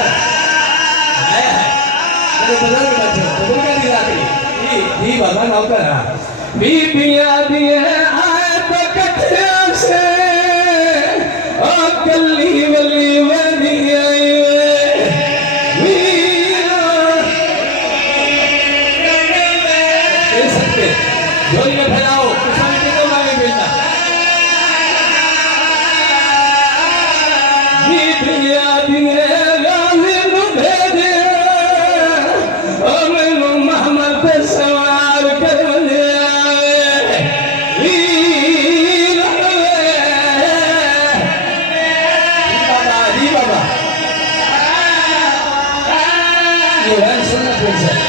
आया है मेरे बुजुर्ग बच्चों बुजुर्ग की जाती जी बाबा नौकर बीबियां दिए आए तो कट्ठे से ओ कल्ली वली वली आई झोली में फैलाओ किसान के तो मांगे बेटा बीबिया दिए गाने नु भेजे ओ मैनू मोहम्मद पे सवार कर ले आवे वीर जी बाबा ये है सुनना पैसा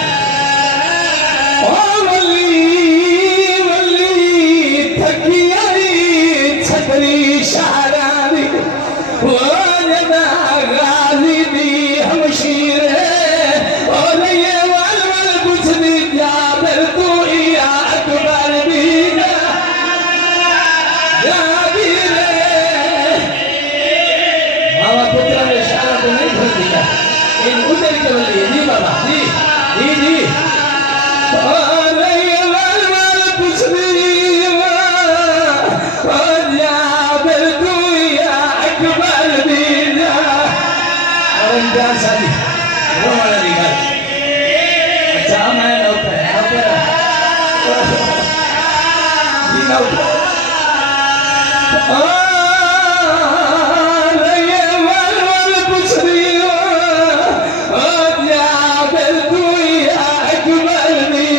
शादी वो वाला निकाल अच्छा मैं नौकर जी नौकर ये वाल पूछ रही हो जा फिर तू या अकबर दी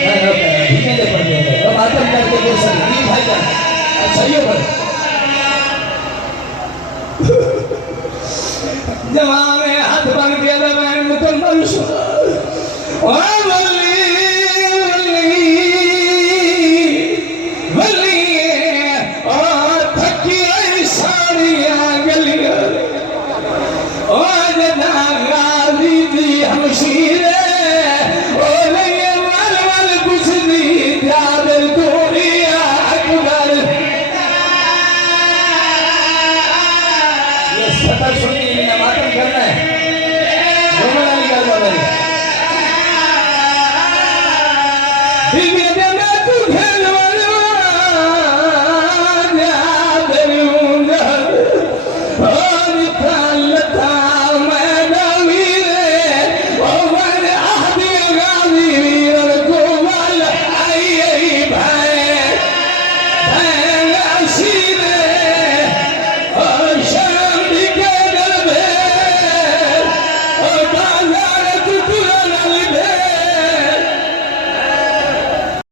मैं नौकर ठीक है पढ़ते हैं तो मातम करके बोल सकती भाई जान अच्छा ये बोल जमाने हाथ बन के मैं मुकम्मल ओ वली वली ओ थकी सारियां गलियां ओ जना गाजी दी हमशीरे ओ ये वल वल कुछ दी याद दुनिया अकबर ये सदा सुनी करना है रोमन निकाल वाला